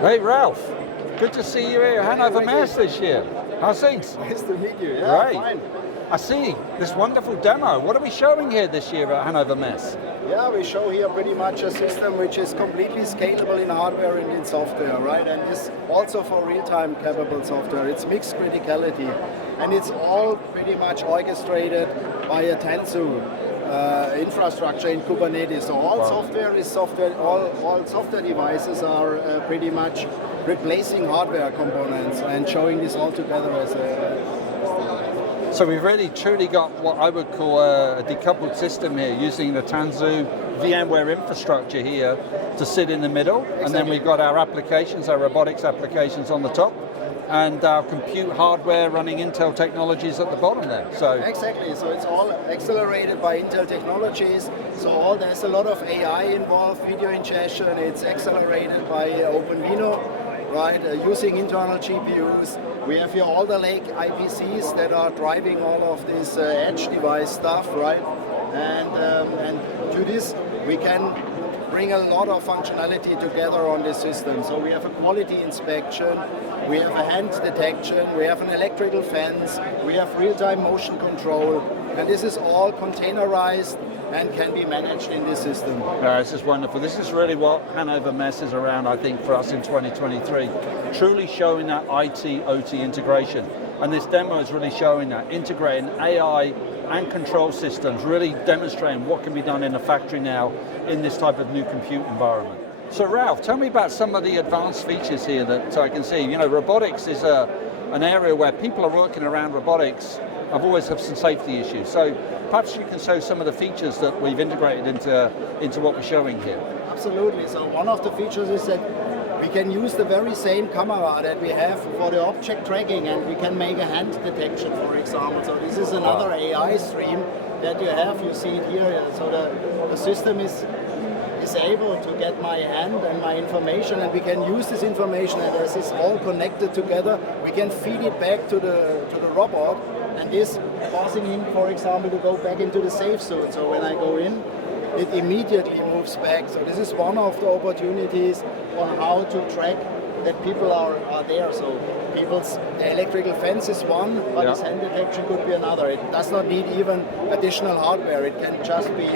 Hey Ralph, good to see you here at Hannover Messe this year. How's things? Nice to meet you. Yeah, Great. fine. I see this wonderful demo. What are we showing here this year at Hannover Messe? Yeah, we show here pretty much a system which is completely scalable in hardware and in software, right? And is also for real-time capable software. It's mixed criticality, and it's all pretty much orchestrated by a Tanzu infrastructure in Kubernetes. So all software is software. All software devices are pretty much replacing hardware components and showing this all together as a. So we've really truly got what I would call a decoupled system here, using the Tanzu VMware infrastructure here to sit in the middle. Exactly. And then we've got our applications, our robotics applications on the top, and our compute hardware running Intel technologies at the bottom there. So exactly, so it's all accelerated by Intel technologies. So there's a lot of AI involved, video ingestion. It's accelerated by OpenVINO, right? Using internal GPUs. We have here all the Lake IPCs that are driving all of this edge device stuff, right? And to this we can bring a lot of functionality together on this system. So we have a quality inspection, we have a hand detection, we have an electrical fence, we have real-time motion control, and this is all containerized and can be managed in this system. This is wonderful. This is really what Hannover Messe is around, I think, for us in 2023. Truly showing that IT-OT integration. And this demo is really showing that, integrating AI and control systems, really demonstrating what can be done in a factory now in this type of new compute environment. So Ralph, tell me about some of the advanced features here that I can see. You know, robotics is an area where people are working around robotics. I've always had some safety issues. So perhaps you can show some of the features that we've integrated into what we're showing here. Absolutely. So one of the features is that we can use the very same camera that we have for the object tracking, and we can make a hand detection, for example. So this is another AI stream that you have. You see it here. So the system is able to get my hand and my information, and we can use this information, and as it's all connected together, we can feed it back to the robot, and this causing him, for example, to go back into the safe zone. So when I go in, it immediately moves back. So this is one of the opportunities on how to track that people are there. So people's electrical fence is one, but this hand detection could be another. It does not need even additional hardware. It can just be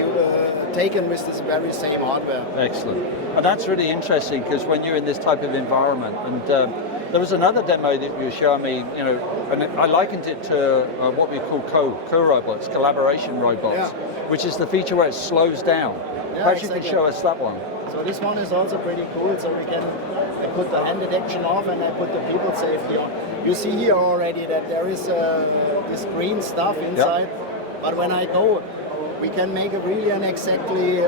taken with this very same hardware. Excellent. And that's really interesting, because when you're in this type of environment, and there was another demo that you were showing me, you know, and I likened it to what we call co-robots, collaboration robots, which is the feature where it slows down. Perhaps you can show us that one. So this one is also pretty cool. So I put the hand detection off and I put the people safety on. You see here already that there is this green stuff inside, but when I go, we can make really an exactly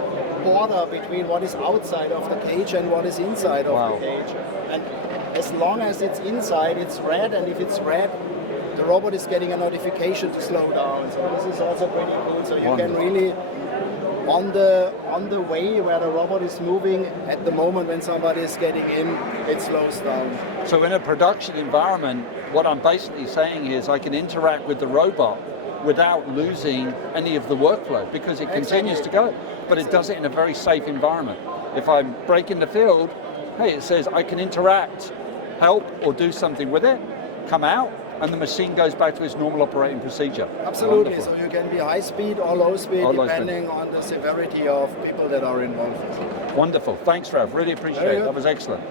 border between what is outside of the cage and what is inside of the cage. And as long as it's inside, it's red, and if it's red, the robot is getting a notification to slow down. So this is also pretty cool. So you can really, on the way where the robot is moving, at the moment when somebody is getting in, it slows down. So in a production environment, what I'm basically saying is I can interact with the robot without losing any of the workflow, because it continues to go, but it does it in a very safe environment. If I'm breaking the field, hey, it says I can interact, help, or do something with it, come out, and the machine goes back to its normal operating procedure. Absolutely. Wonderful. So you can be high speed or low speed, depending on the severity of people that are involved. Wonderful. Thanks, Ralph. Really appreciate it. That was excellent.